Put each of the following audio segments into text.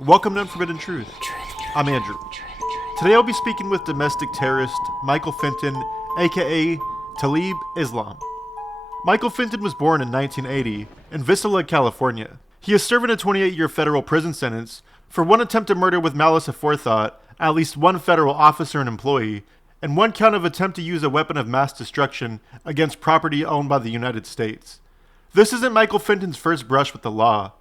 Welcome to Unforbidden Truth. I'm Andrew. Today I'll be speaking with domestic terrorist Michael Finton, aka Talib Islam. Michael Finton was born in 1980 in Vista, California. He is serving a 28-year federal prison sentence for one attempted murder with malice aforethought, at least one federal officer and employee, and one count of attempt to use a weapon of mass destruction against property owned by the United States. This isn't Michael Finton's first brush with the law.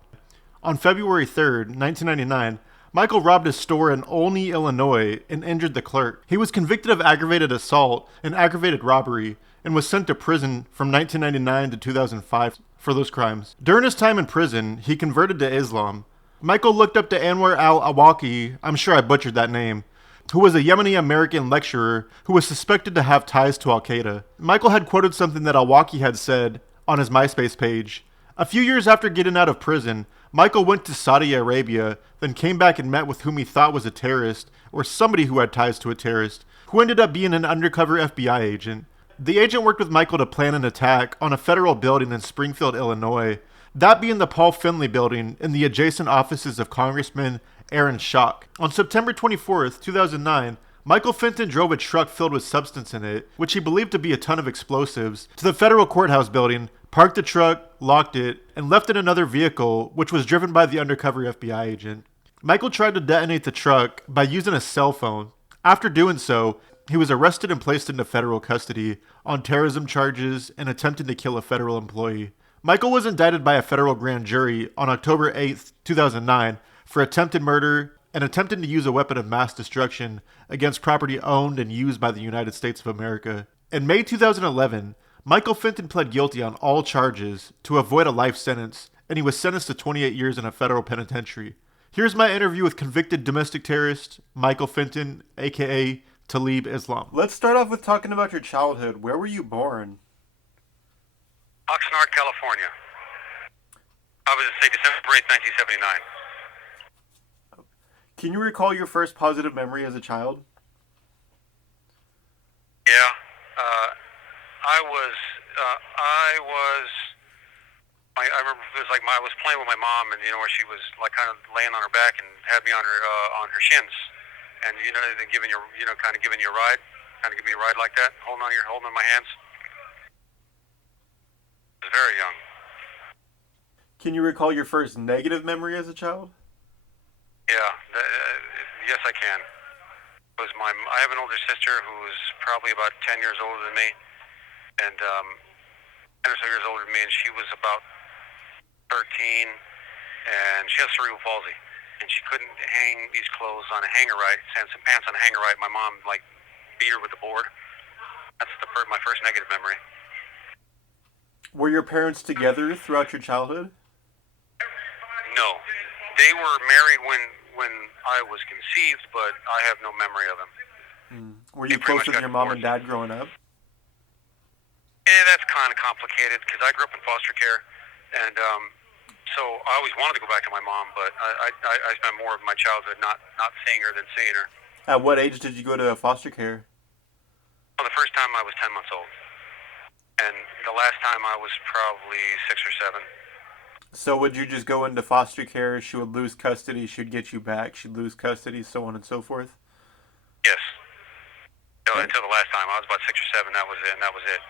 On February 3rd, 1999, Michael robbed a store in Olney, Illinois, and injured the clerk. He was convicted of aggravated assault and aggravated robbery and was sent to prison from 1999 to 2005 for those crimes. During his time in prison, he converted to Islam. Michael looked up to Anwar al-Awlaki, I'm sure I butchered that name, who was a Yemeni-American lecturer who was suspected to have ties to Al-Qaeda. Michael had quoted something that al-Awlaki had said on his MySpace page. A few years after getting out of prison, Michael went to Saudi Arabia, then came back and met with whom he thought was a terrorist, or somebody who had ties to a terrorist, who ended up being an undercover FBI agent. The agent worked with Michael to plan an attack on a federal building in Springfield, Illinois, that being the Paul Finley building in the adjacent offices of Congressman Aaron Schock. On September 24th, 2009, Michael Finton drove a truck filled with substance in it, which he believed to be a ton of explosives, to the federal courthouse building, parked the truck, locked it, and left in another vehicle, which was driven by the undercover FBI agent. Michael tried to detonate the truck by using a cell phone. After doing so, he was arrested and placed into federal custody on terrorism charges and attempting to kill a federal employee. Michael was indicted by a federal grand jury on October 8th, 2009 for attempted murder and attempting to use a weapon of mass destruction against property owned and used by the United States of America. In May 2011, Michael Finton pled guilty on all charges to avoid a life sentence, and he was sentenced to 28 years in a federal penitentiary. Here's my interview with convicted domestic terrorist Michael Finton, aka Talib Islam. Let's start off with talking about your childhood. Where were you born? Oxnard, California. I was say December 8th, 1979. Can you recall your first positive memory as a child? Yeah. I remember it was like I was playing with my mom, and where she was like kind of laying on her back and had me on her shins, and they're giving you kind of giving you a ride, kind of giving me a ride like that, holding on my hands. I was very young. Can you recall your first negative memory as a child? Yeah. Yes, I can. I have an older sister who is probably about 10 years older than me, and 10 or so years older than me, and she was about 13, and she has cerebral palsy, and she couldn't hang these clothes on a hanger right, and some pants on a hanger right. My mom beat her with the board. That's my first negative memory. Were your parents together throughout your childhood? No, they were married when I was conceived, but I have no memory of them. Were you close with your mom and dad growing up? Yeah, that's kind of complicated because I grew up in foster care, and so I always wanted to go back to my mom, but I spent more of my childhood not seeing her than seeing her. At what age did you go to foster care? Well, the first time I was 10 months old, and the last time I was probably 6 or 7. So would you just go into foster care, she would lose custody, she'd get you back, she'd lose custody, so on and so forth? Yes. Until the last time. I was about 6 or 7, that was it, and that was it.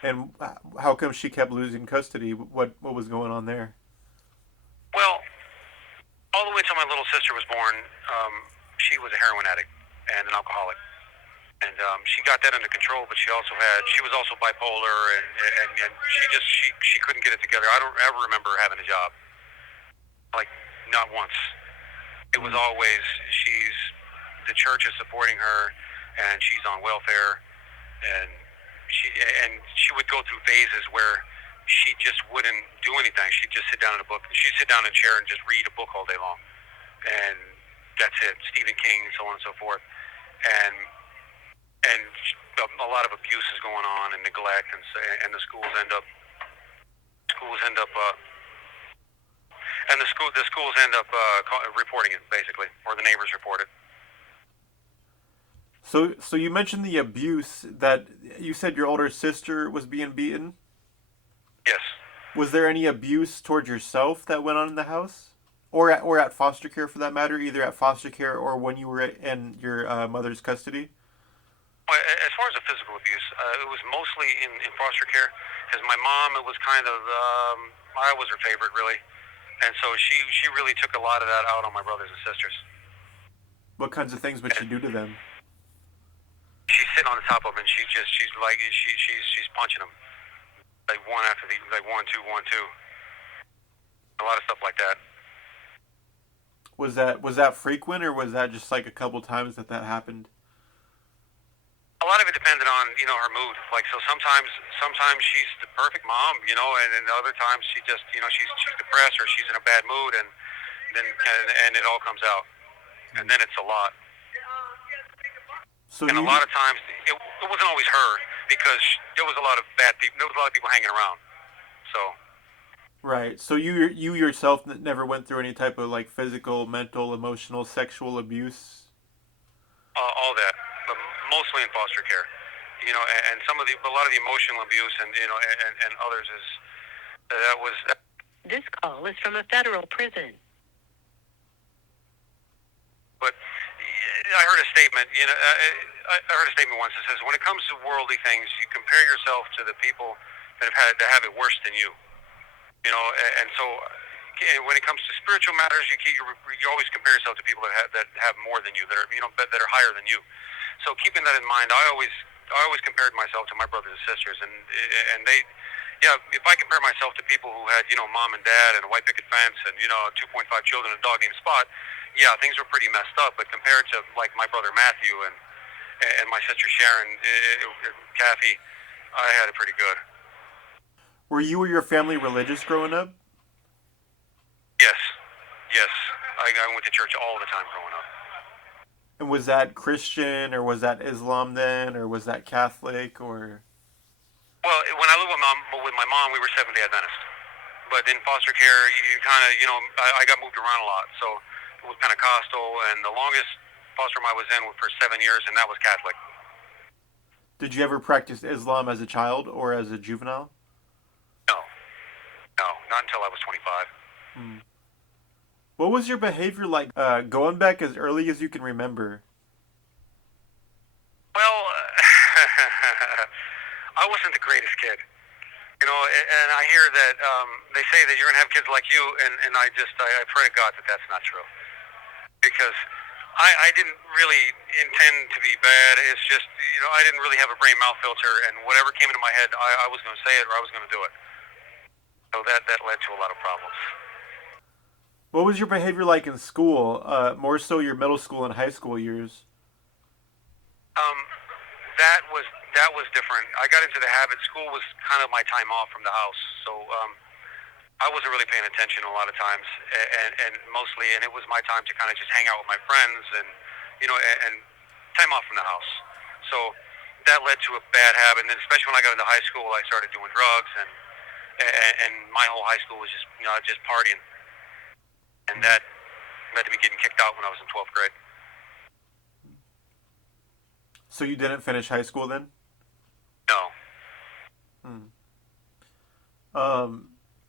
And how come she kept losing custody? What was going on there? Well, all the way until my little sister was born, she was a heroin addict and an alcoholic. And she got that under control, but she was also bipolar, and she couldn't get it together. I don't ever remember her having a job. Like, not once. It was always, the church is supporting her, and she's on welfare, and she would go through phases where she just wouldn't do anything. She'd just sit down in a chair and just read a book all day long. And that's it. Stephen King, so on and so forth. And a lot of abuse is going on and neglect, and the schools end up reporting it, basically, or the neighbors report it. So you mentioned the abuse, that you said your older sister was being beaten? Yes. Was there any abuse towards yourself that went on in the house? or at foster care for that matter, either at foster care or when you were in your mother's custody? Well, as far as the physical abuse, it was mostly in foster care because my mom, it was kind of, I was her favorite really, and so she really took a lot of that out on my brothers and sisters. What kinds of things would she And do to them? she's sitting on the top of them, and she's like she's punching them like one after the like one two, a lot of stuff like that. Was that frequent, or was that just like a couple times that happened? A lot of it depended on her mood. Like so, sometimes she's the perfect mom, and then other times she just she's depressed or she's in a bad mood, and then and it all comes out, and then it's a lot. So And a you lot of times it wasn't always her because there was a lot of bad people. There was a lot of people hanging around. So right. So you yourself never went through any type of like physical, mental, emotional, sexual abuse. all that, but mostly in foster care. And a lot of the emotional abuse and others is that was. This call is from a federal prison. But I heard a statement. I heard a statement once that says, when it comes to worldly things, you compare yourself to the people that have it worse than you. And so when it comes to spiritual matters, you always compare yourself to people that have more than you, that are higher than you. So keeping that in mind, I always compared myself to my brothers and sisters, and they. Yeah, if I compare myself to people who had, mom and dad and a white picket fence and, 2.5 children and a dog named Spot, yeah, things were pretty messed up. But compared to, like, my brother Matthew and my sister Sharon, Kathy, I had it pretty good. Were you or your family religious growing up? Yes. Yes. I went to church all the time growing up. And was that Christian, or was that Islam then, or was that Catholic, or? Well, when I lived with my mom, we were Seventh-day Adventist. But in foster care, you kind of, I got moved around a lot. So it was Pentecostal, and the longest foster home I was in was for 7 years, and that was Catholic. Did you ever practice Islam as a child or as a juvenile? No. No, not until I was 25. Hmm. What was your behavior like going back as early as you can remember? Well, I wasn't the greatest kid. And I hear that they say that you're going to have kids like you, and I pray to God that that's not true. Because I didn't really intend to be bad. It's just, I didn't really have a brain-mouth filter, and whatever came into my head, I was going to say it or I was going to do it. So that led to a lot of problems. What was your behavior like in school, more so your middle school and high school years? That was different. I got into the habit. School was kind of my time off from the house, so I wasn't really paying attention a lot of times, and it was my time to kind of just hang out with my friends and and time off from the house. So that led to a bad habit, and then especially when I got into high school, I started doing drugs, and my whole high school was just partying, and that led to me getting kicked out when I was in 12th grade. So you didn't finish high school then? No.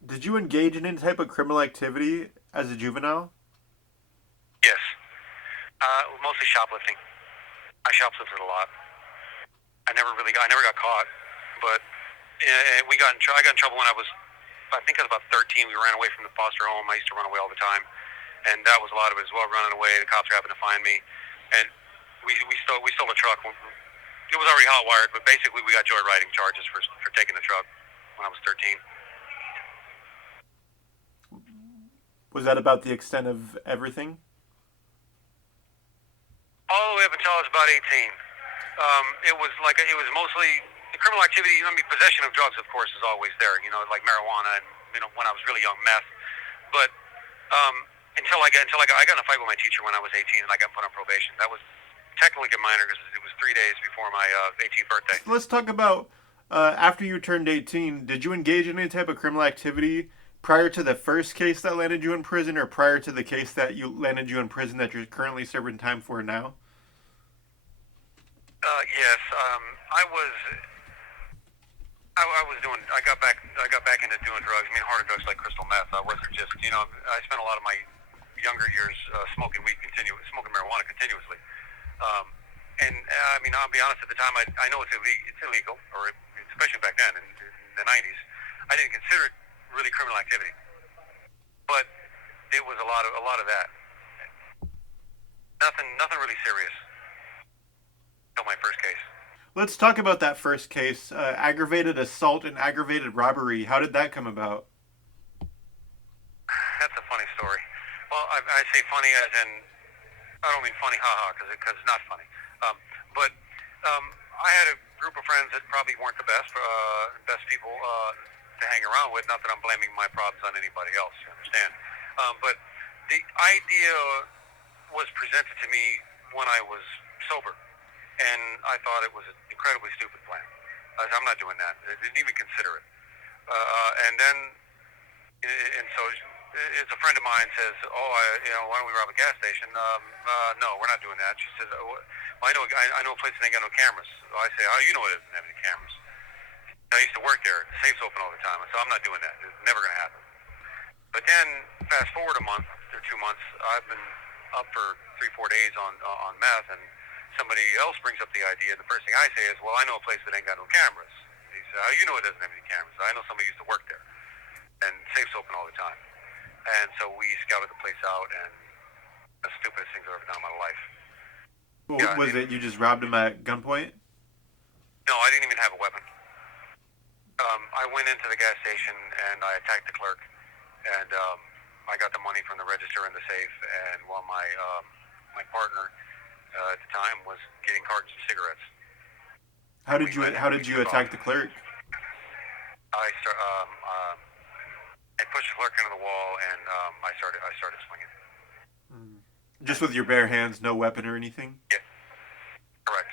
Did you engage in any type of criminal activity as a juvenile? Yes. Mostly shoplifting. I shoplifted a lot. I never got caught, but I got in trouble when I think I was about 13. We ran away from the foster home. I used to run away all the time, and that was a lot of it as well. Running away, the cops happened to find me, and we stole a truck. It was already hot wired, but basically we got joyriding charges for taking the truck when I was 13. Was that about the extent of everything? All the way up until I was about 18. It was mostly the criminal activity. Possession of drugs, of course, is always there. Like marijuana and when I was really young, meth. But until I got in a fight with my teacher when I was 18, and I got put on probation. That was technically a minor because it was 3 days before my 18th birthday. Let's talk about after you turned 18. Did you engage in any type of criminal activity prior to the first case that landed you in prison, or prior to the case that landed you in prison that you're currently serving time for now? Yes, I was doing. I got back into doing drugs. Harder drugs like crystal meth. I wasn't just. I spent a lot of my younger years smoking marijuana continuously. I mean, I'll be honest. At the time, I know it's illegal, or especially back then in the '90s, I didn't consider it really criminal activity. But it was a lot of that. Nothing really serious. Until my first case. Let's talk about that first case, aggravated assault and aggravated robbery. How did that come about? That's a funny story. Well, I say funny as in, I don't mean funny, haha, because it's not funny. But I had a group of friends that probably weren't the best people to hang around with. Not that I'm blaming my problems on anybody else, you understand. But the idea was presented to me when I was sober, and I thought it was an incredibly stupid plan. I'm not doing that. I didn't even consider it. And so it's a friend of mine says, why don't we rob a gas station? No, we're not doing that. She says, well, I know a place that ain't got no cameras. So I say, you know it doesn't have any cameras. I used to work there. The safe's open all the time. So I'm not doing that. It's never going to happen. But then, fast forward a month or 2 months, I've been up for 3-4 days on meth, and somebody else brings up the idea, and the first thing I say is, well, I know a place that ain't got no cameras. And he said, you know it doesn't have any cameras. I know somebody used to work there, and safe's open all the time. And so we scouted the place out, and the stupidest things I've ever done in my life. Well, was it you just robbed him at gunpoint? No, I didn't even have a weapon. I went into the gas station, and I attacked the clerk, and I got the money from the register in the safe, and while my partner at the time was getting cartons of cigarettes. How did you attack the clerk? I pushed the clerk into the wall, and I started swinging. Just with your bare hands, no weapon or anything? Yeah, correct.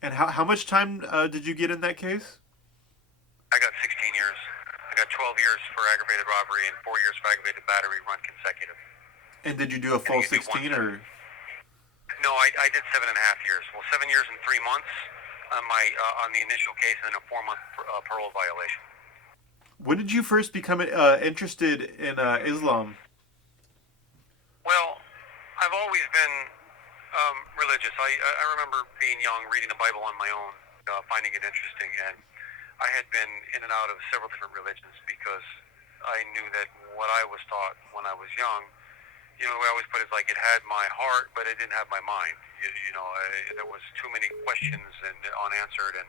And how much time did you get in that case? I got 16 years. I got 12 years for aggravated robbery and 4 years for aggravated battery run consecutive. And did you do a full 16 or? No, I did 7.5 years. Well, 7 years and 3 months on the initial case, and then a 4-month parole violation. When did you first become interested in Islam? Well, I've always been religious. I remember being young, reading the Bible on my own, finding it interesting, and I had been in and out of several different religions because I knew that what I was taught when I was young, the way I always put it is like it had my heart, but it didn't have my mind. There was too many questions and unanswered, and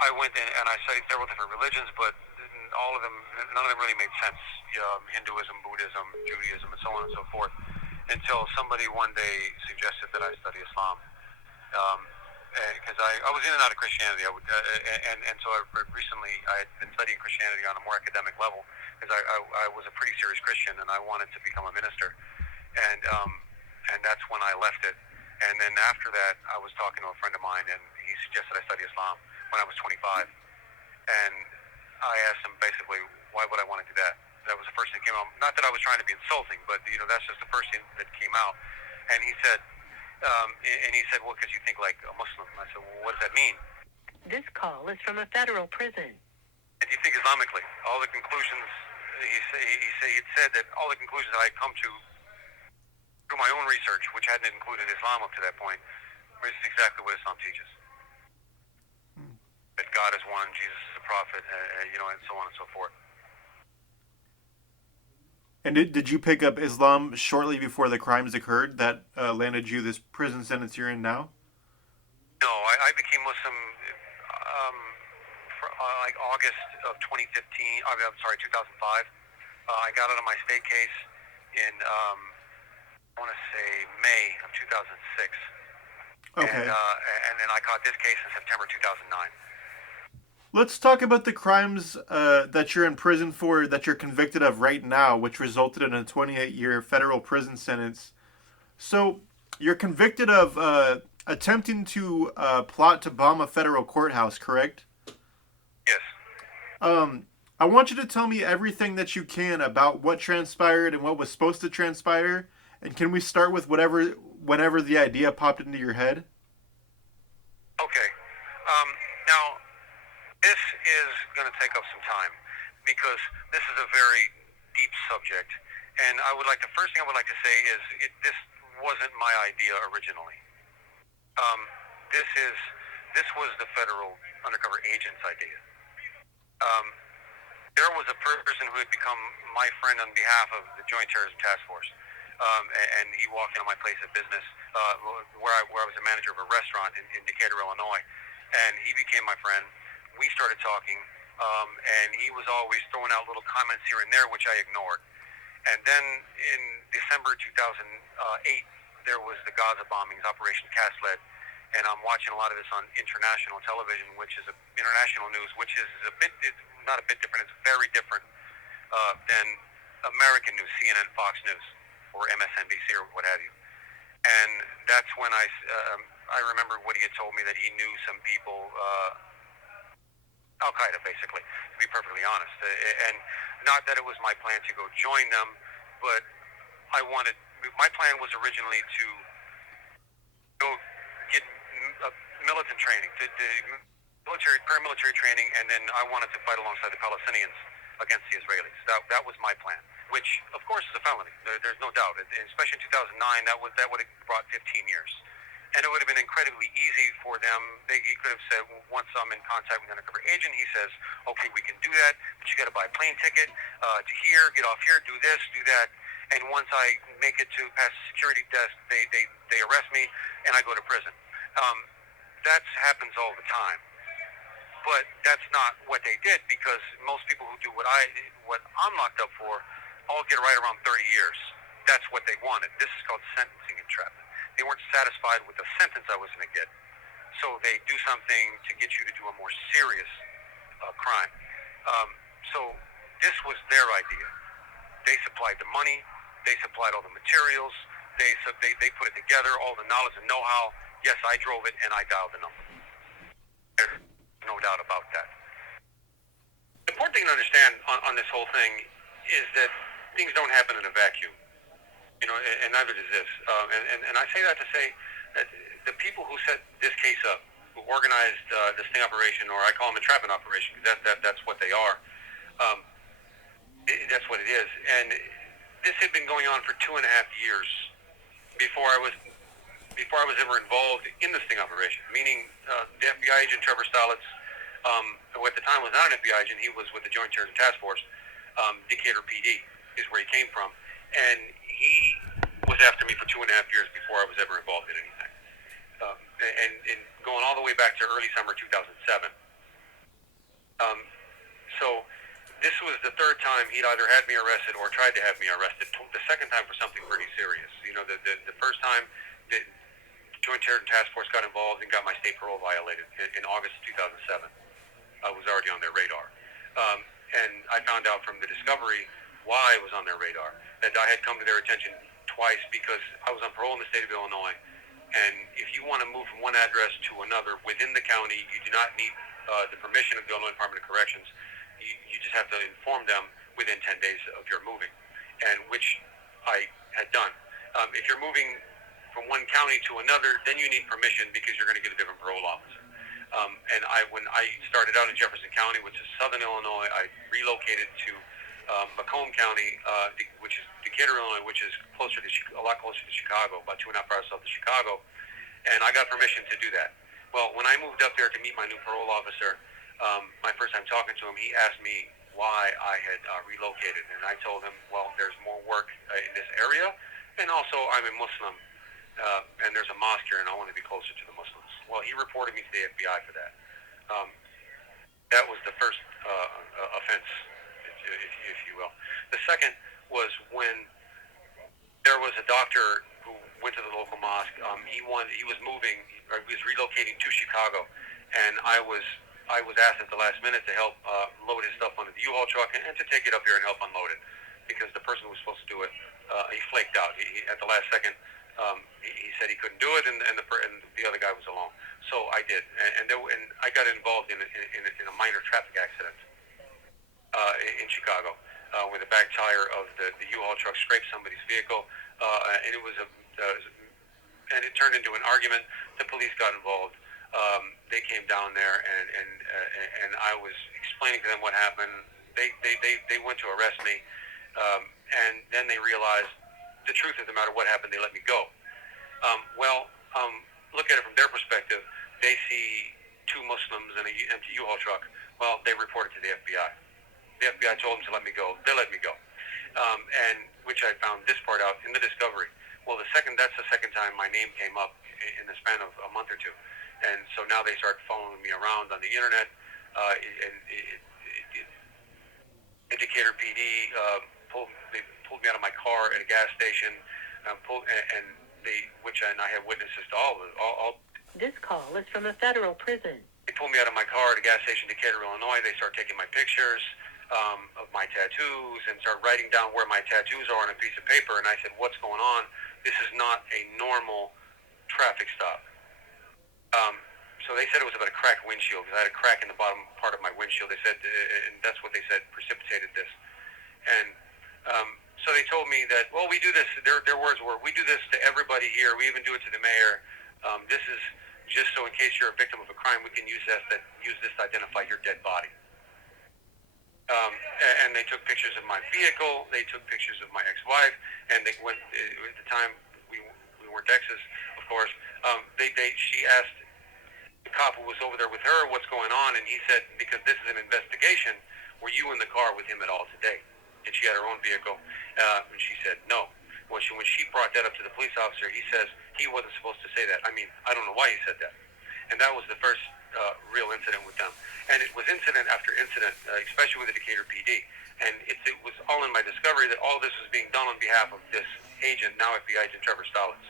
I went in and I studied several different religions, but none of them really made sense. Hinduism, Buddhism, Judaism, and so on and so forth, until somebody one day suggested that I study Islam. Because I was in and out of Christianity, and so recently I had been studying Christianity on a more academic level because I was a pretty serious Christian and I wanted to become a minister, and that's when I left it. And then after that, I was talking to a friend of mine, and he suggested I study Islam when I was 25, and I asked him basically why would I want to do that. That was the first thing that came out. Not that I was trying to be insulting, but that's just the first thing that came out. And he said. Well, because you think like a Muslim. I said, well, what does that mean? This call is from a federal prison. And you think Islamically, all the conclusions, he said that all the conclusions that I'd come to through my own research, which hadn't included Islam up to that point, was exactly what Islam teaches. That God is one, Jesus is a prophet, and so on and so forth. And did you pick up Islam shortly before the crimes occurred that landed you this prison sentence you're in now? No, I became Muslim like August of 2015. I'm sorry, 2005. I got out of my state case in I want to say May of 2006. Okay. And then I caught this case in September 2009. Let's talk about the crimes that you're in prison for, that you're convicted of right now, which resulted in a 28-year federal prison sentence. So, you're convicted of attempting to plot to bomb a federal courthouse, correct? Yes. I want you to tell me everything that you can about what transpired and what was supposed to transpire. And can we start with whenever the idea popped into your head? Okay. Now, this is going to take up some time because this is a very deep subject, And the first thing I would like to say is this wasn't my idea originally. Um, this was the federal undercover agent's idea. Um, there was a person who had become my friend on behalf of the Joint Terrorism Task Force, and he walked into my place of business where I was a manager of a restaurant in Decatur, Illinois, and he became my friend. We started talking, and he was always throwing out little comments here and there, which I ignored. And then in December 2008, there was the Gaza bombings, Operation Cast Lead, and I'm watching a lot of this on international television, which is international news, which is it's not a bit different. It's very different than American news, CNN, Fox News, or MSNBC, or what have you. And that's when I remember what he had told me, that he knew some people, Al Qaeda, basically, to be perfectly honest. And not that it was my plan to go join them, but my plan was originally to go get militant training, paramilitary training, and then I wanted to fight alongside the Palestinians against the Israelis. That was my plan, which of course is a felony. There's no doubt. Especially in 2009, that would have brought 15 years. And it would have been incredibly easy for them. He could have said, once I'm in contact with an undercover agent, he says, okay, we can do that, but you got to buy a plane ticket to here, get off here, do this, do that. And once I make it to past the security desk, they arrest me, and I go to prison. That happens all the time. But that's not what they did, because most people who do what I'm locked up for all get right around 30 years. That's what they wanted. This is called sentencing entrapment. They weren't satisfied with the sentence I was going to get, so they do something to get you to do a more serious crime. So this was their idea. They supplied the money, they supplied all the materials, they put it together, all the knowledge and know-how. Yes, I drove it and I dialed the number. There's no doubt about that. The important thing to understand on this whole thing is that things don't happen in a vacuum. And neither does this. And I say that to say that the people who set this case up, who organized this sting operation, or I call them entrapment operation, because that's what they are. That's what it is. And this had been going on for 2.5 years before I was ever involved in the sting operation. Meaning, the FBI agent Trevor Stalitz, who at the time was not an FBI agent, he was with the Joint Terrorism Task Force. Decatur PD is where he came from, and he was after me for 2.5 years before I was ever involved in anything. And going all the way back to early summer 2007. So this was the third time he'd either had me arrested or tried to have me arrested. The second time for something pretty serious. The first time the Joint Terrorism Task Force got involved and got my state parole violated in August 2007. I was already on their radar. And I found out from the discovery why I was on their radar. That I had come to their attention twice because I was on parole in the state of Illinois. And if you want to move from one address to another within the county, you do not need the permission of the Illinois Department of Corrections. You just have to inform them within 10 days of your moving, and which I had done. If you're moving from one county to another, then you need permission because you're going to get a different parole officer. And when I started out in Jefferson County, which is southern Illinois, I relocated to Macomb County, which is Decatur, Illinois, which is a lot closer to Chicago, about 2.5 hours south of Chicago, and I got permission to do that. Well, when I moved up there to meet my new parole officer, my first time talking to him, he asked me why I had relocated, and I told him, well, there's more work in this area, and also I'm a Muslim, and there's a mosque here, and I want to be closer to the Muslims. Well, he reported me to the FBI for that. That was the first offense, if you will. The second was when there was a doctor who went to the local mosque. He was relocating to Chicago, and I was asked at the last minute to help load his stuff onto the U-Haul truck and to take it up here and help unload it, because the person who was supposed to do it, he flaked out. He at the last second, he said he couldn't do it, and the other guy was alone. So I did, and I got involved in a minor traffic accident in Chicago, where the back tire of the U-Haul truck scraped somebody's vehicle, and it turned into an argument. The police got involved. They came down there, and I was explaining to them what happened. They went to arrest me, and then they realized the truth of the matter, what happened, they let me go. Look at it from their perspective. They see two Muslims in an empty U-Haul truck. Well, they reported to the FBI. The FBI told them to let me go. They let me go, and which I found this part out in the discovery. Well, that's the second time my name came up in the span of a month or two, and so now they start following me around on the internet. Decatur PD they pulled me out of my car at a gas station, and I have witnesses to all. This call is from a federal prison. They pulled me out of my car at a gas station in Decatur, Illinois. They start taking my pictures of my tattoos and start writing down where my tattoos are on a piece of paper. And I said, "What's going on? This is not a normal traffic stop." So they said it was about a cracked windshield because I had a crack in the bottom part of my windshield. They said, and that's what they said precipitated this. And so they told me that, well, we do this. Their words were, "We do this to everybody here. We even do it to the mayor. This is just so in case you're a victim of a crime, we can use this to identify your dead body." And they took pictures of my vehicle. They took pictures of my ex-wife, and they went at the time we weren't exes, of course. She asked the cop who was over there with her what's going on, and he said, because this is an investigation, were you in the car with him at all today? And she had her own vehicle, and she said no. When she brought that up to the police officer, he says he wasn't supposed to say that. I mean, I don't know why he said that. And that was the first real incident with them. And it was incident after incident, especially with the Decatur PD. And it was all in my discovery that all this was being done on behalf of this agent, now FBI agent Trevor Stallings,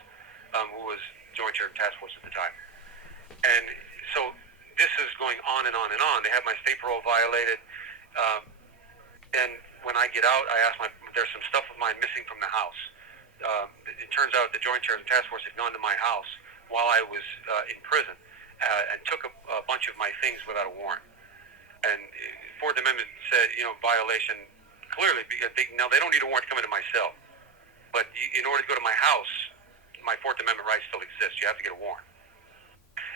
who was Joint Sheriff Task Force at the time. And so this is going on and on and on. They have my state parole violated. And when I get out, I ask there's some stuff of mine missing from the house. It turns out the Joint Sheriff Task Force had gone to my house while I was in prison and took a bunch of my things without a warrant. And Fourth Amendment said, violation clearly, because they don't need a warrant to come into my cell. But in order to go to my house, my Fourth Amendment rights still exist. You have to get a warrant.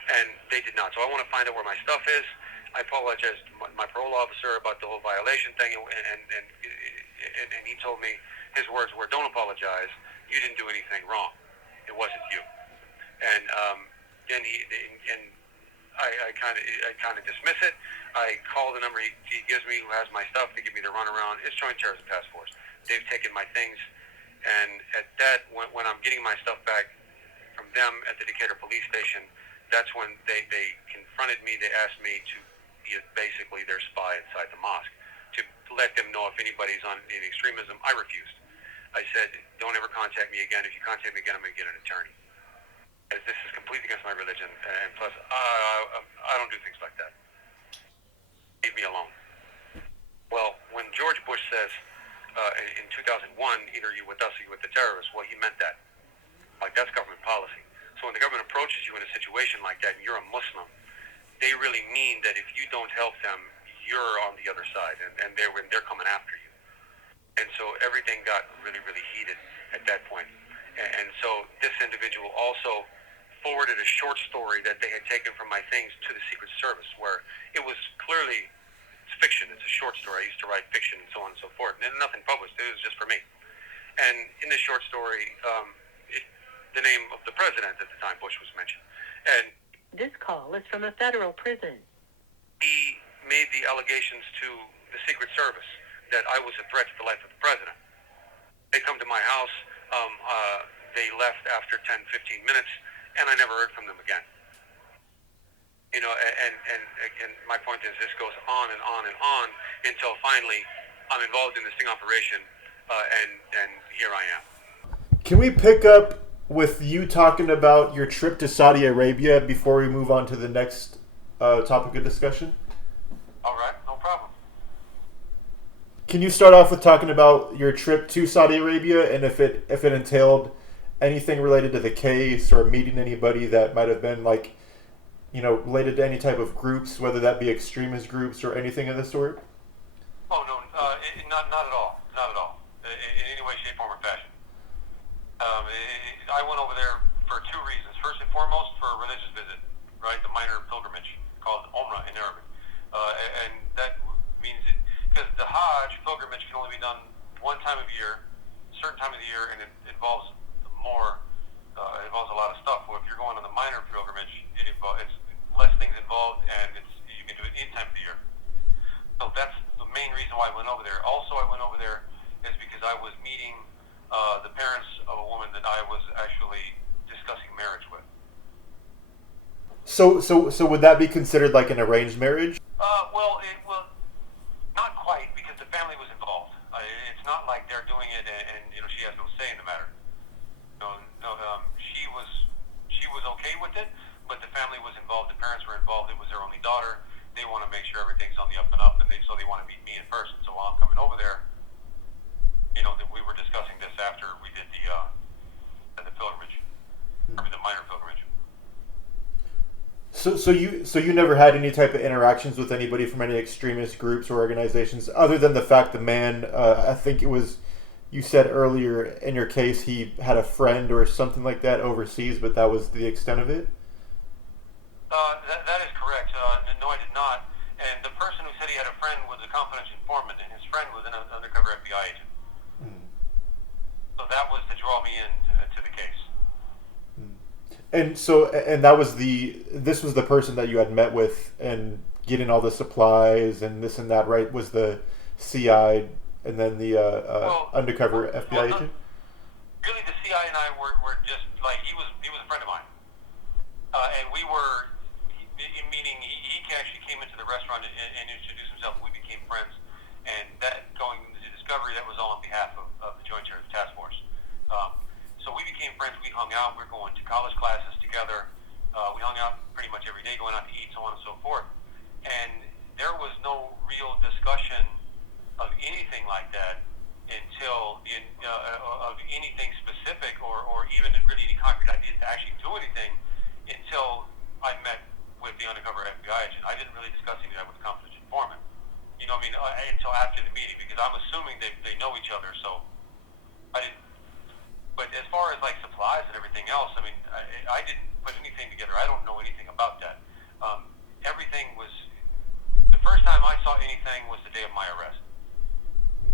And they did not. So I want to find out where my stuff is. I apologized to my parole officer about the whole violation thing, and he told me, his words were, "Don't apologize. You didn't do anything wrong. It wasn't you." And I kind of dismiss it. I call the number he gives me, who has my stuff. They give me the runaround. It's Joint Terrorism Task Force. They've taken my things, and at that, when I'm getting my stuff back from them at the Decatur Police Station, that's when they confronted me. They asked me to be basically their spy inside the mosque, to let them know if anybody's on any extremism. I refused. I said, "Don't ever contact me again. If you contact me again, I'm going to get an attorney, as this is completely against my religion, and plus, I don't do things like that. Leave me alone." Well, when George Bush says in 2001, either you with us or you with the terrorists, well, he meant that. Like, that's government policy. So when the government approaches you in a situation like that, and you're a Muslim, they really mean that if you don't help them, you're on the other side, and they're coming after you. And so everything got really, really heated at that point. And so this individual also forwarded a short story that they had taken from my things to the Secret Service, where it was clearly, it's fiction. It's a short story. I used to write fiction and so on and so forth. And nothing published. It was just for me. And in this short story, the name of the president at the time, Bush, was mentioned. And This call is from a federal prison. he made the allegations to the Secret Service that I was a threat to the life of the president. They come to my house. They left after 10, 15 minutes, and I never heard from them again. And my point is, this goes on and on and on until finally I'm involved in this sting operation, and here I am. Can we pick up with you talking about your trip to Saudi Arabia before we move on to the next topic of discussion? All right, no problem. Can you start off with talking about your trip to Saudi Arabia, and if it entailed anything related to the case or meeting anybody that might have been related to any type of groups, whether that be extremist groups or anything of the sort? Oh no, not at all, not at all, in any way, shape, form, or fashion. I went over there for two reasons. First and foremost, for a religious visit, right? The minor pilgrimage called Umrah in Arabic, and that means because the Hajj pilgrimage can only be done one one time of year, certain time of the year, and it involves more. It involves a lot of stuff. Well, if you're going on the minor pilgrimage, it's less things involved, and you can do it any time of the year. So that's the main reason why I went over there. Also, I went over there is because I was meeting the parents of a woman that I was actually discussing marriage with. So would that be considered like an arranged marriage? Well, not quite, because the family was involved. It's not like they're doing it and she has no say in the matter. She was okay with it, but the family was involved. The parents were involved. It was their only daughter. They want to make sure everything's on the up and up, and so they want to meet me in person. So while I'm coming over there, that we were discussing this after we did the pilgrimage, the minor pilgrimage. So you never had any type of interactions with anybody from any extremist groups or organizations, other than the fact the man, I think it was, you said earlier in your case he had a friend or something like that overseas, but that was the extent of it? That is correct. No, I did not. And the person who said he had a friend was a confidential informant, and his friend was an undercover FBI agent. So that was to draw me in to the case. And this was the person that you had met with and getting all the supplies and this and that, right? Was the CI and then the undercover FBI agent? Really, the CI and I were just like, he was a friend of mine, and we were meaning he actually came into the restaurant and introduced himself. We became friends, and that going into discovery, that was all on behalf of the Joint Terrorist Task Force. So we became friends. We hung out. We were going to college classes together. We hung out pretty much every day, going out to eat, so on and so forth. And there was no real discussion of anything like that until of anything specific or even really any concrete ideas to actually do anything until I met with the undercover FBI agent. I didn't really discuss any of that with the confidential informant. Until after the meeting, because I'm assuming they know each other. So I didn't. But as far as like supplies and everything else, I didn't put anything together. I don't know anything about that. Everything was, the first time I saw anything was the day of my arrest.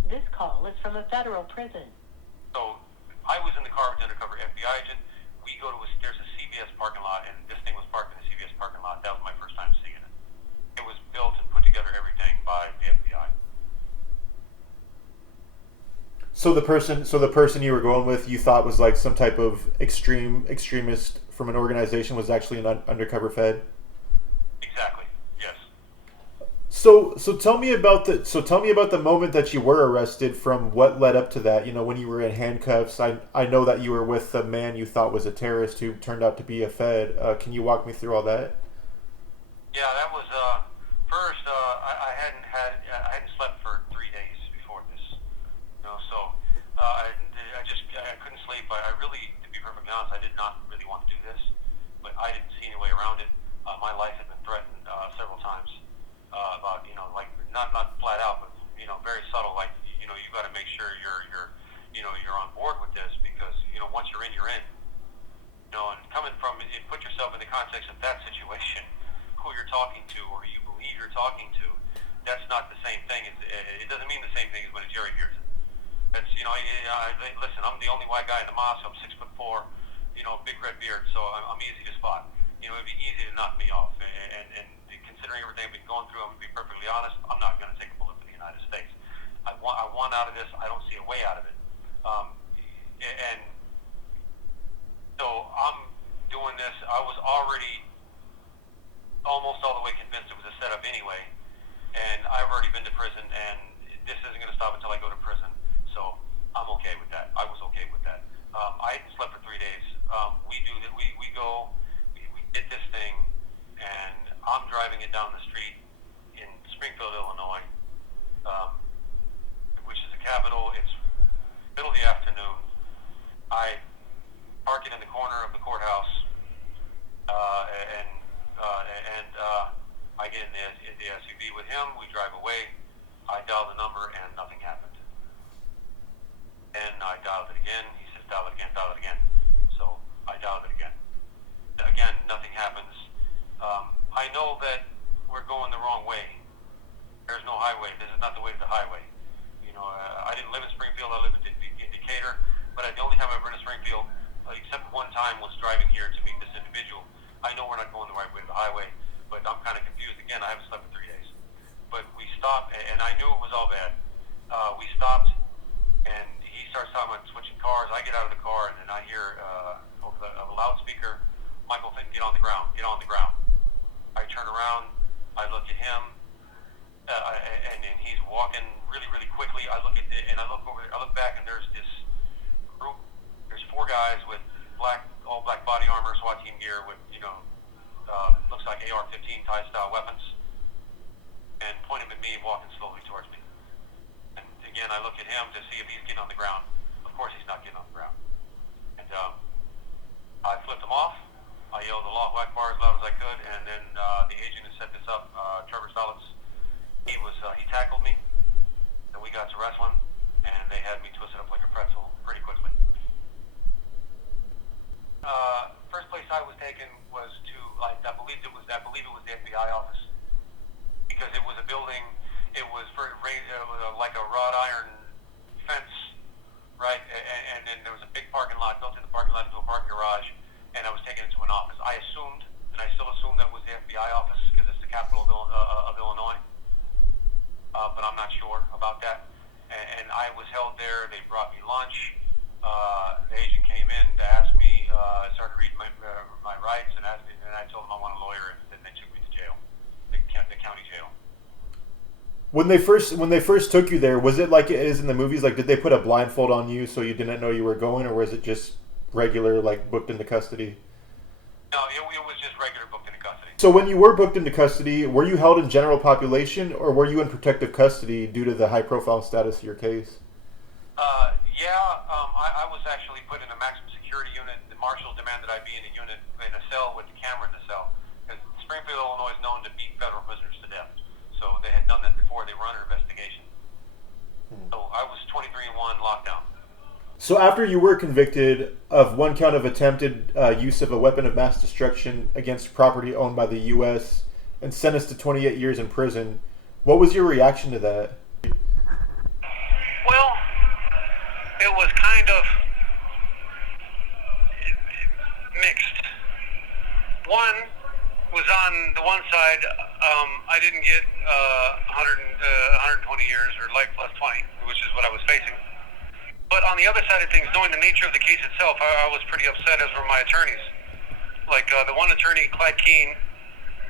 This call is from a federal prison. So I was in the car with the undercover FBI agent. We go to there's a CVS parking lot, and this thing was parked in the CVS parking lot. That was my first time seeing it. It was built and put together everything by the FBI. So the person you were going with, you thought was like some type of extremist from an organization, was actually an undercover Fed? Exactly. Yes. So tell me about the moment that you were arrested, from what led up to that. When you were in handcuffs. I know that you were with a man you thought was a terrorist who turned out to be a Fed. Can you walk me through all that? Yeah, that was first. I hadn't slept for 3 days before this. So I couldn't sleep. I really, to be perfectly honest, I did not really want to do this, but I didn't see any way around it. My life had been threatened several times. About like not flat out, but very subtle. Like you got to make sure you're on board with this, because once you're in, you're in. And coming from it, put yourself in the context of that situation, who you're talking to or who you believe you're talking to. That's not the same thing. It doesn't mean the same thing as when a jury hears it. That's listen. I'm the only white guy in the mosque. I'm 6'4", big red beard, so I'm easy to spot. It'd be easy to knock me off. And considering everything I've been going through, I'm going to be perfectly honest. I'm not going to take a bullet for the United States. I want out of this. I don't see a way out of it. And so I'm doing this. I was already almost all the way convinced it was a setup anyway. And I've already been to prison, and this isn't going to stop until I go to prison. So I'm okay with that. I was okay with that. I hadn't slept for 3 days. We do that. We get this thing, and I'm driving it down the street in Springfield, Illinois, which is the capital. It's middle of the afternoon. I park it in the corner of the courthouse, and I get in the SUV with him. We drive away. I dial the number, and nothing happened. And I dialed it again. He says, dial it again, dial it again. So I dialed it again. Again, nothing happens. I know that we're going the wrong way. There's no highway. This is not the way to the highway. I didn't live in Springfield. I to meet this individual. I know we're not going the right way to the highway, but I'm kind of confused. Again, I haven't slept in 3 days. But we stopped, and I knew it was all bad. We stopped, and he starts talking about switching cars. I get out of the car, and then I hear over the loudspeaker, Michael Finton, get on the ground, get on the ground. I turn around, I look at him, and he's walking really, really quickly. I look over there, I look back, and there's this group. There's 4 guys with all black body armor, SWAT team gear, with looks like AR-15 type style weapons, and pointing at me, walking slowly towards me. And again, I look at him to see if he's getting on the ground. Of course, he's not getting on the ground. And I flipped him off. I yelled Allahu Akbar as loud as I could, and then the agent who set this up, Trevor Stolitz, he tackled me, and we got to wrestling, and they had me twisted up like a pretzel pretty quickly. First place I was taken was to, I believe it was the FBI office, because it was a building. It was like a wrought iron fence, right? And then there was a big parking lot built in the parking lot into a parking garage, and I was taken into an office. I assumed, and I still assume, that it was the FBI office because it's the capital of Illinois, but I'm not sure about that. And I was held there. They brought me lunch. The agent came in to ask me, started reading my rights, and asked me, and I told them I want a lawyer, and then they took me to jail, the county jail. When they first took you there, was it like it is in the movies? Like, did they put a blindfold on you so you didn't know you were going, or was it just regular, like, booked into custody? No, it was just regular booked into custody. So when you were booked into custody, were you held in general population, or were you in protective custody due to the high-profile status of your case? I was actually put in a maximum security unit. The marshals demanded I be in a cell with the camera in the cell, because Springfield, Illinois is known to beat federal prisoners to death. So they had done that before. They were under investigation. So I was 23-1 lockdown. So after you were convicted of 1 count of attempted use of a weapon of mass destruction against property owned by the U.S. and sentenced to 28 years in prison, what was your reaction to that? Well, it was kind of mixed. One was on the one side, I didn't get 120 years or life plus 20, which is what I was facing. But on the other side of things, knowing the nature of the case itself, I was pretty upset, as were my attorneys. Like the one attorney, Clyde Keene,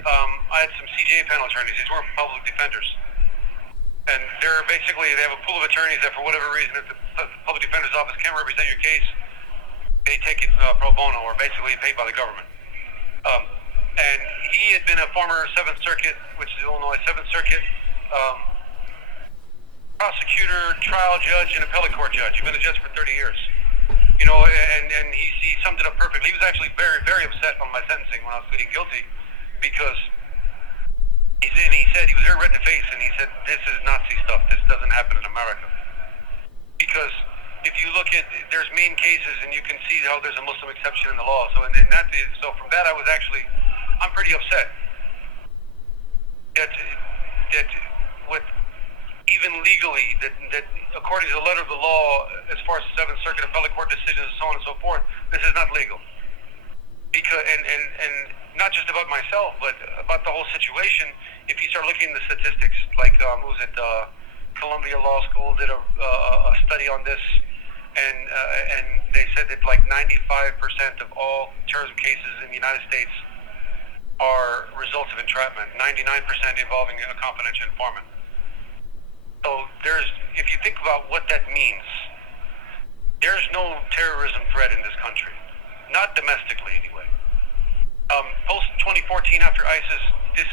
I had some CJA panel attorneys. These weren't public defenders. And they have a pool of attorneys that, for whatever reason, if the public defender's office can't represent your case, they take it pro bono, or basically paid by the government. And he had been a former 7th Circuit, which is Illinois 7th Circuit, prosecutor, trial judge, and appellate court judge. He'd been a judge for 30 years. And he summed it up perfectly. He was actually very, very upset on my sentencing when I was pleading guilty, because he said, he was very red in the face, and he said, this is Nazi stuff. This doesn't happen in America. Because if you look at, there's main cases, and you can see how there's a Muslim exception in the law. So from that, I'm pretty upset that with even legally, that according to the letter of the law, as far as the 7th Circuit appellate court decisions and so on and so forth, this is not legal. Because and not just about myself, but about the whole situation. If you start looking at the statistics, like Columbia Law School did a study on this, and they said that like 95% of all terrorism cases in the United States are results of entrapment. 99% involving a confidential informant. So if you think about what that means, there's no terrorism threat in this country, not domestically anyway. Post 2014, after ISIS, this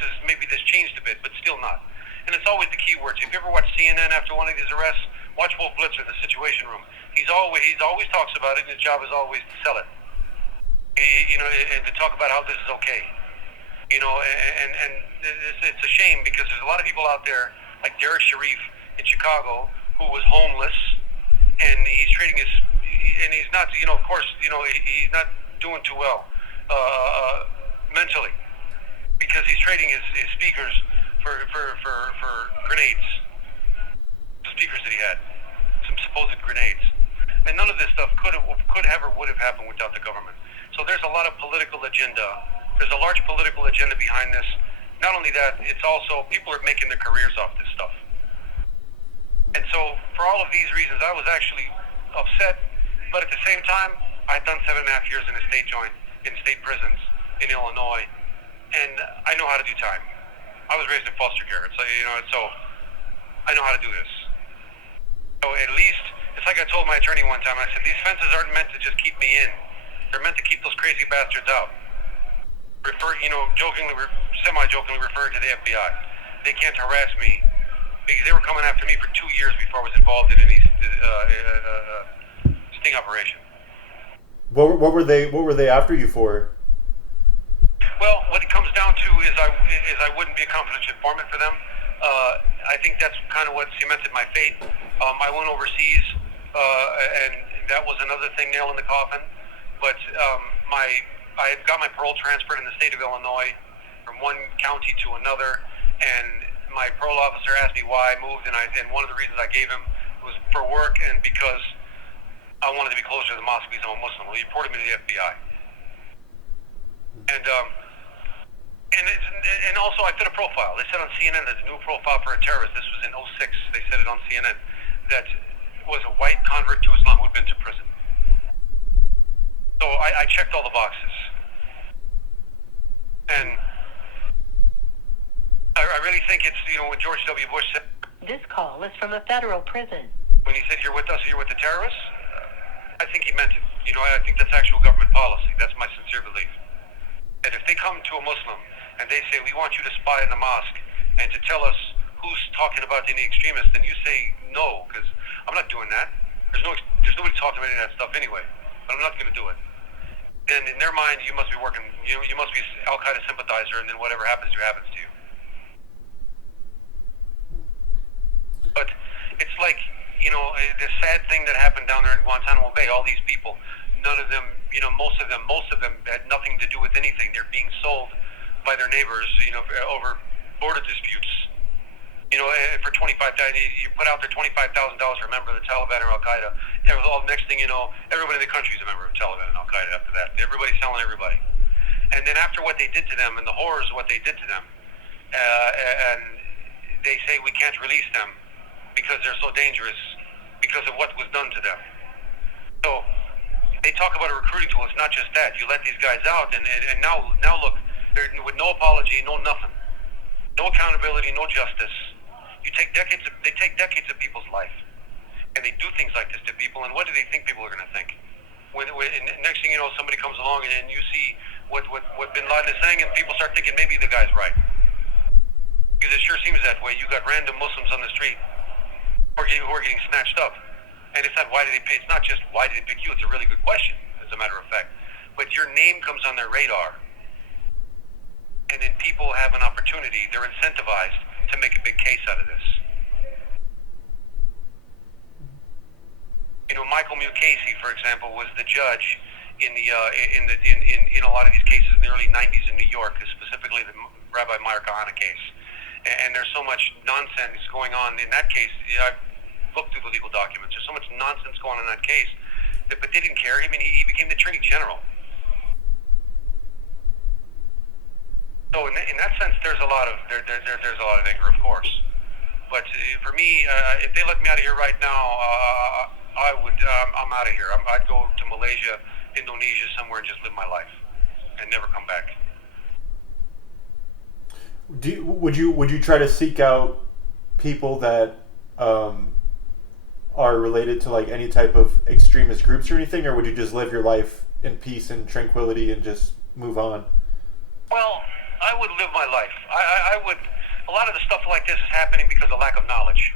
changed a bit, but still not. And it's always the key words. If you ever watch CNN after one of these arrests, watch Wolf Blitzer, the Situation Room. He's always talks about it, and his job is always to sell it. And to talk about how this is okay. And it's a shame, because there's a lot of people out there, like Derek Sharif in Chicago, who was homeless, and he's trading and he's not, of course, he's not doing too well mentally, because he's trading his speakers for grenades, the speakers that he had, some supposed grenades. And none of this stuff could have or would have happened without the government. So there's a lot of political agenda. There's a large political agenda behind this. Not only that, it's also people are making their careers off this stuff. And so for all of these reasons, I was actually upset. But at the same time, I'd done 7.5 years in a state joint, in state prisons in Illinois, and I know how to do time. I was raised in foster care, so I know how to do this. So at least, it's like I told my attorney one time, I said, these fences aren't meant to just keep me in. They're meant to keep those crazy bastards out. Semi-jokingly referring to the FBI. They can't harass me because they were coming after me for 2 years before I was involved in any sting operation. What were they after you for? Well, what it comes down to is I wouldn't be a confidential informant for them. I think that's kind of what cemented my fate. I went overseas, and that was another thing, nail in the coffin. But I had got my parole transferred in the state of Illinois from one county to another, and my parole officer asked me why I moved, and one of the reasons I gave him was for work and because I wanted to be closer to the mosque because I'm a Muslim. Well, he reported me to the FBI. And also I fit a profile. They said on CNN there's a new profile for a terrorist. This was in '06. They said it on CNN that was a white convert to Islam who'd been to prison. So I checked all the boxes. And I really think it's, when George W. Bush said... This call is from a federal prison. When he said, you're with us or you're with the terrorists, I think he meant it. I think that's actual government policy. That's my sincere belief. And if they come to a Muslim and they say, we want you to spy in the mosque and to tell us who's talking about any extremists, then you say no, because I'm not doing that. There's nobody talking about any of that stuff anyway, but I'm not going to do it. Then in their mind, you must be working, you must be an Al-Qaeda sympathizer, and then whatever happens to you happens to you. But it's like, the sad thing that happened down there in Guantanamo Bay, all these people, none of them, most of them had nothing to do with anything. They're being sold by their neighbors, over border disputes. For $25,000, you put out there $25,000 for a member of the Taliban or Al-Qaeda. Next thing you know, everybody in the country is a member of Taliban and Al-Qaeda after that. Everybody's selling everybody. And then after what they did to them and the horrors of what they did to them, and they say we can't release them because they're so dangerous because of what was done to them. So they talk about a recruiting tool. It's not just that. You let these guys out, and now look, they're with no apology, no nothing, no accountability, no justice. They take decades of people's life, and they do things like this to people. And what do they think people are going to think? When next thing you know, somebody comes along and you see what Bin Laden is saying, and people start thinking maybe the guy's right, because it sure seems that way. You got random Muslims on the street who are getting snatched up, and it's not why did they pick? It's not just why did they pick you. It's a really good question, as a matter of fact. But your name comes on their radar, and then people have an opportunity. They're incentivized to make a big case out of this. Michael Mukasey, for example, was the judge in a lot of these cases in the early '90s in New York, specifically the Rabbi Meir Kahane case. And there's so much nonsense going on in that case. I've looked through the legal documents. There's so much nonsense going on in that case, but they didn't care. I mean, he became the Attorney General. So in that sense, there's a lot of anger, of course. But for me, if they let me out of here right now, I'm out of here. I'd go to Malaysia, Indonesia, somewhere, and just live my life, and never come back. Would you try to seek out people that are related to like any type of extremist groups or anything, or would you just live your life in peace and tranquility and just move on? Well, I would live my life. I would. A lot of the stuff like this is happening because of lack of knowledge,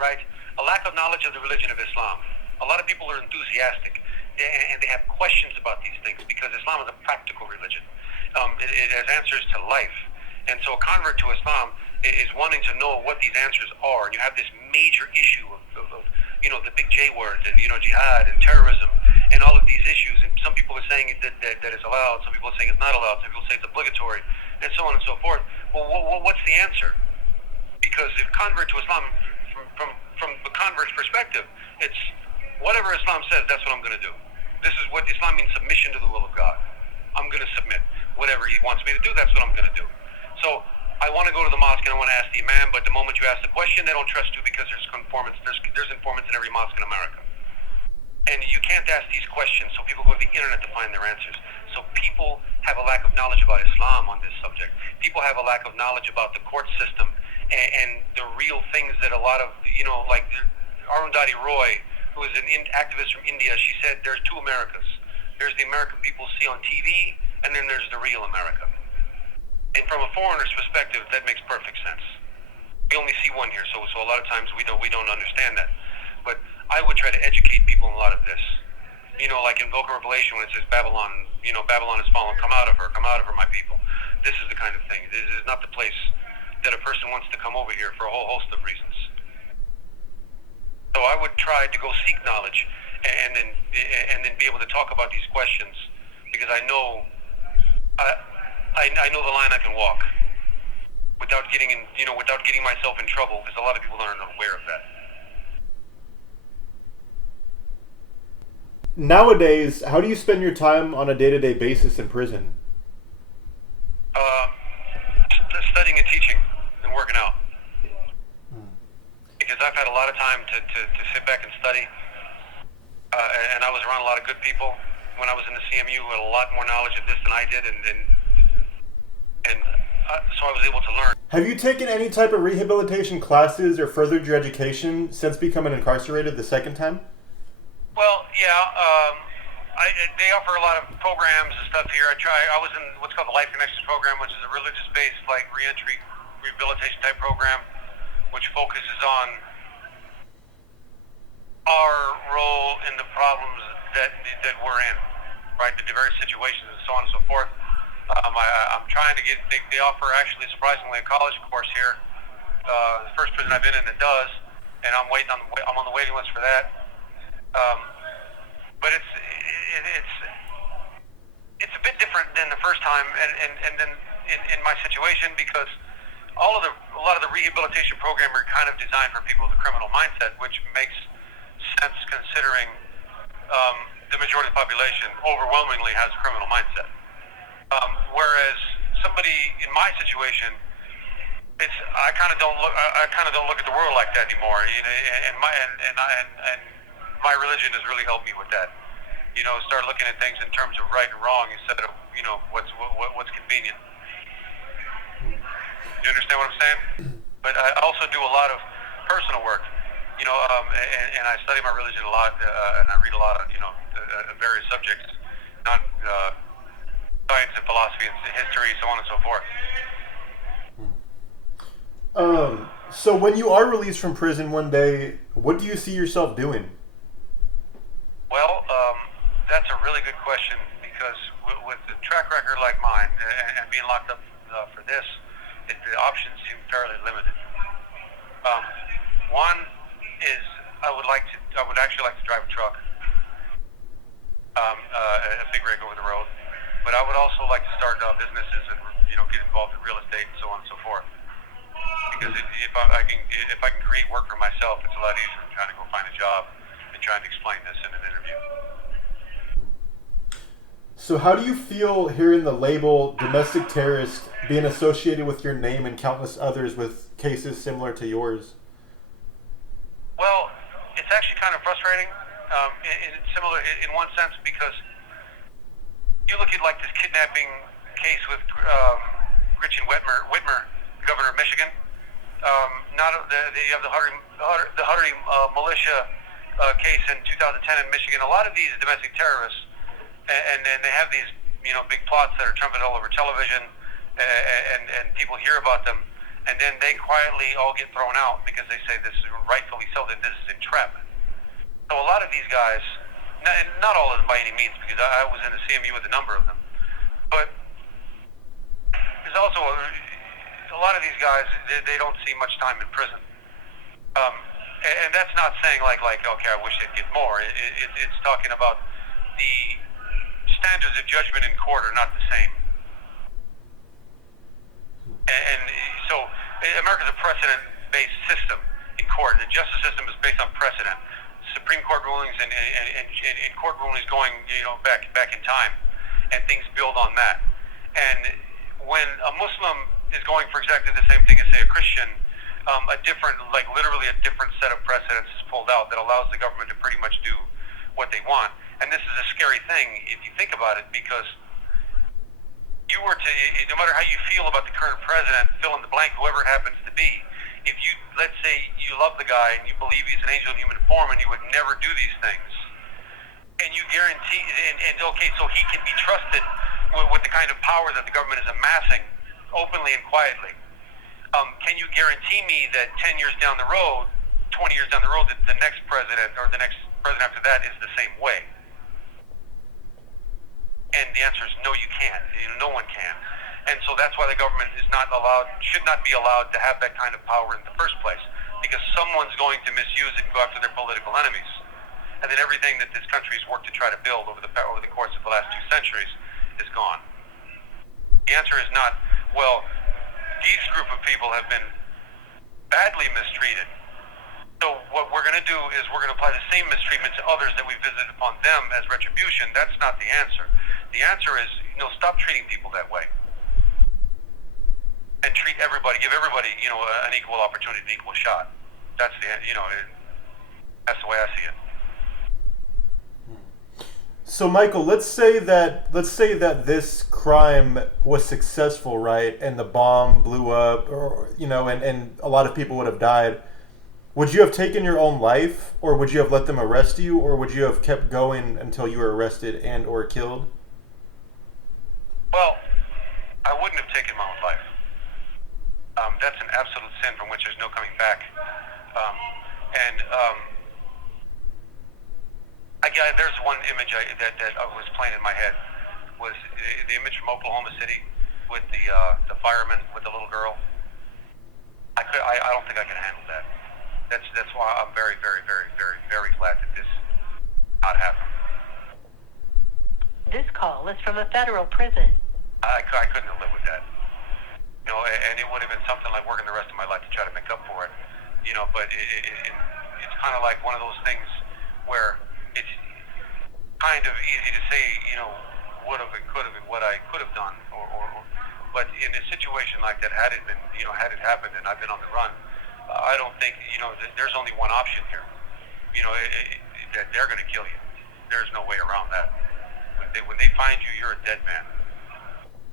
right? A lack of knowledge of the religion of Islam. A lot of people are enthusiastic and they have questions about these things because Islam is a practical religion. It has answers to life. And so a convert to Islam is wanting to know what these answers are. And you have this major issue of the big J words and, jihad and terrorism and all of these issues. And some people are saying that it's allowed. Some people are saying it's not allowed. Some people say it's obligatory and so on and so forth. Well, what's the answer? Because if convert to Islam, from the convert's perspective, it's whatever Islam says, that's what I'm going to do. This is what Islam means, submission to the will of God. I'm going to submit. Whatever he wants me to do, that's what I'm going to do. So I want to go to the mosque and I want to ask the imam, but the moment you ask the question, they don't trust you because there's informants. There's informants in every mosque in America. And you can't ask these questions, so people go to the internet to find their answers. So people have a lack of knowledge about Islam on this subject. People have a lack of knowledge about the court system and the real things that a lot of, like Arundhati Roy, who is an activist from India, she said there's two Americas. There's the American people see on TV, and then there's the real America. And from a foreigner's perspective, that makes perfect sense. We only see one here, so a lot of times we don't understand that. But I would try to educate people in a lot of this. Like in Book of Revelation when it says Babylon, Babylon has fallen, come out of her, my people. This is the kind of thing. This is not the place that a person wants to come over here for a whole host of reasons. So I would try to go seek knowledge and then be able to talk about these questions because I know I know the line I can walk without getting myself in trouble because a lot of people aren't aware of that. Nowadays, how do you spend your time on a day-to-day basis in prison? Studying and teaching and working out. Because I've had a lot of time to sit back and study. And I was around a lot of good people. When I was in the CMU, who had a lot more knowledge of this than I did. So I was able to learn. Have you taken any type of rehabilitation classes or furthered your education since becoming incarcerated the second time? Well, yeah. They offer a lot of programs and stuff here. I was in what's called the Life Connections program, which is a religious-based, like, reentry rehabilitation type program, which focuses on our role in the problems that we're in, right? The various situations and so on and so forth. I'm trying to get. They offer actually, surprisingly, a college course here. The first prison I've been in that does, and I'm on the waiting list for that. But it's a bit different than the first time, and then in my situation because a lot of the rehabilitation program are kind of designed for people with a criminal mindset, which makes sense considering the majority of the population overwhelmingly has a criminal mindset. Whereas somebody in my situation, I kind of don't look at the world like that anymore. And my religion has really helped me with that. Start looking at things in terms of right and wrong instead of what's convenient. You understand what I'm saying? But I also do a lot of personal work, and I study my religion a lot, and I read a lot of, various subjects, not science and philosophy and history, so on and so forth. So when you are released from prison one day, what do you see yourself doing? Well, that's a really good question because with the track record like mine and being locked up for this, the options seem fairly limited. One is I would actually like to drive a truck, a big rig over the road, but I would also like to start businesses and get involved in real estate and so on and so forth. Because if I can create work for myself, it's a lot easier than trying to go find a job and trying to explain this in an interview. So how do you feel hearing the label domestic terrorist being associated with your name and countless others with cases similar to yours? Well, it's actually kind of frustrating in one sense because you look at like this kidnapping case with Gretchen Whitmer, governor of Michigan. You have the Huttery militia case in 2010 in Michigan. A lot of these domestic terrorists, and they have these big plots that are trumpeted all over television, and people hear about them, and then they quietly all get thrown out because they say this is rightfully so, that this is entrapment. So a lot of these guys, not all of them by any means, because I was in the CMU with a number of them, but there's also a lot of these guys, they don't see much time in prison. And that's not saying like okay, I wish they'd get more. It's talking about the standards of judgment in court are not the same. And so America's a precedent-based system in court. The justice system is based on precedent. Supreme Court rulings and court rulings going back in time. and things build on that. And when a Muslim is going for exactly the same thing as, say, a Christian, a different, like literally a different set of precedents is pulled out that allows the government to pretty much do what they want. And this is a scary thing if you think about it, because you were to, no matter how you feel about the current president, fill in the blank, whoever it happens to be, if you, let's say you love the guy and you believe he's an angel in human form and you would never do these things, and you guarantee, and okay, so he can be trusted with the kind of power that the government is amassing openly and quietly. Can you guarantee me that 10 years down the road, 20 years down the road, that the next president or the next president after that is the same way? And the answer is no, you can't. No one can. And so that's why the government is not allowed, should not be allowed to have that kind of power in the first place, because someone's going to misuse it and go after their political enemies. And then everything that this country has worked to try to build over the course of the last 2 centuries is gone. The answer is not, well, these group of people have been badly mistreated, so what we're going to do is we're going to apply the same mistreatment to others that we visited upon them as retribution. That's not the answer. The answer is, stop treating people that way. And treat everybody, give everybody, an equal opportunity, an equal shot. That's that's the way I see it. So, Michael, let's say that this crime was successful, right? And the bomb blew up, or and a lot of people would have died. Would you have taken your own life, or would you have let them arrest you, or would you have kept going until you were arrested and or killed? Well, I wouldn't have taken my own life. That's an absolute sin from which there's no coming back. There's one image that was playing in my head, was the image from Oklahoma City with the fireman with the little girl. I don't think I could handle that. That's why I'm very, very, very, very, very glad that this not happened. This call is from a federal prison. I couldn't have lived with that. And it would have been something like working the rest of my life to try to make up for it. But it's kind of like one of those things where it's kind of easy to say, would have and could have, and what I could have done, but in a situation like that, had it happened and I've been on the run, I don't think, there's only one option here. That they're going to kill you. There's no way around that. When they find you, you're a dead man.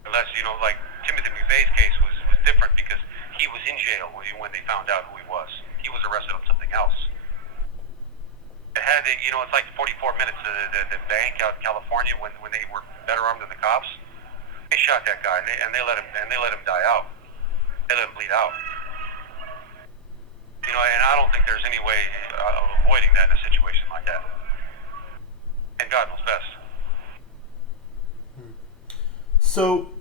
Unless, like Timothy McVeigh's case was different because he was in jail when they found out who he was. He was arrested on something else. It had, it's like 44 minutes. The bank out in California, when they were better armed than the cops, they shot that guy and they let him die out. They let him bleed out. And I don't think there's any way of avoiding that in a situation like that. And God knows best. So,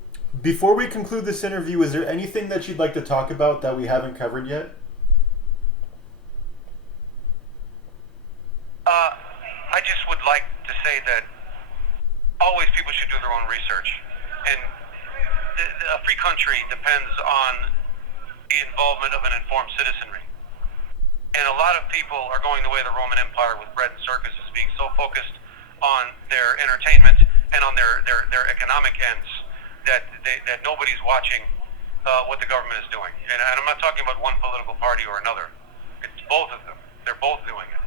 before we conclude this interview, is there anything that you'd like to talk about that we haven't covered yet? I just would like to say that always people should do their own research. And a free country depends on the involvement of an informed citizenry. And a lot of people are going the way of the Roman Empire with bread and circuses, being so focused on their entertainment and on their economic ends that nobody's watching what the government is doing. And I'm not talking about one political party or another. It's both of them. They're both doing it.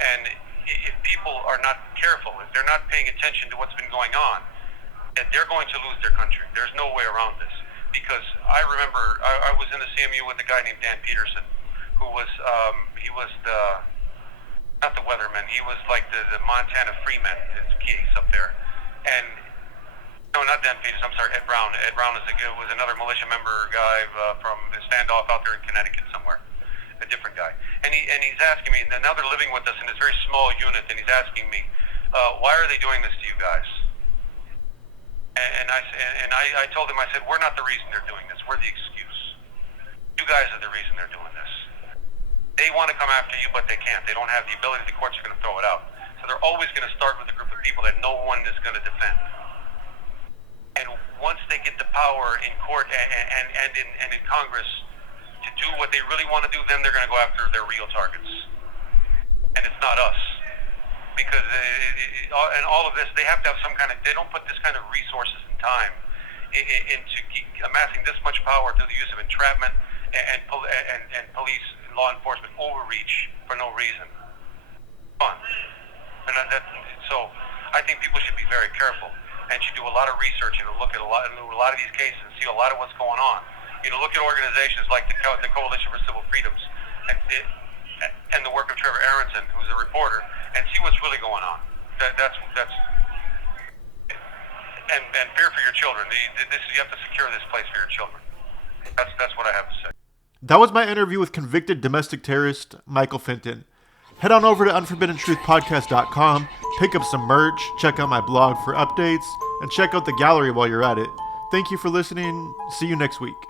And if people are not careful, if they're not paying attention to what's been going on, then they're going to lose their country. There's no way around this. Because I remember I was in the CMU with a guy named Dan Peterson, who was, he was not the weatherman, he was like the Montana Freeman, his case up there. And, no, not Dan Peterson, I'm sorry, Ed Brown. Ed Brown was another militia member guy from the standoff out there in Connecticut somewhere. A different guy. And he's asking me, now they're living with us in this very small unit, and he's asking me, why are they doing this to you guys? And I told him, I said, we're not the reason they're doing this. We're the excuse. You guys are the reason they're doing this. They want to come after you, but they can't. They don't have the ability. The courts are going to throw it out. So they're always going to start with a group of people that no one is going to defend. And once they get the power in court and in Congress to do what they really want to do, then they're going to go after their real targets. And it's not us. because and all of this, they have to have some kind of. They don't put this kind of resources and time into amassing this much power through the use of entrapment and police and law enforcement overreach for no reason. Fun. And so I think people should be very careful and should do a lot of research and look at a lot of these cases and see a lot of what's going on. Look at organizations like the Coalition for Civil Freedoms and the work of Trevor Aronson, who's a reporter, and see what's really going on. That's and fear for your children. You have to secure this place for your children. That's what I have to say. That was my interview with convicted domestic terrorist Michael Finton. Head on over to unforbiddenTruthPodcast.com, pick up some merch, check out my blog for updates, and check out the gallery while you're at it. Thank you for listening. See you next week.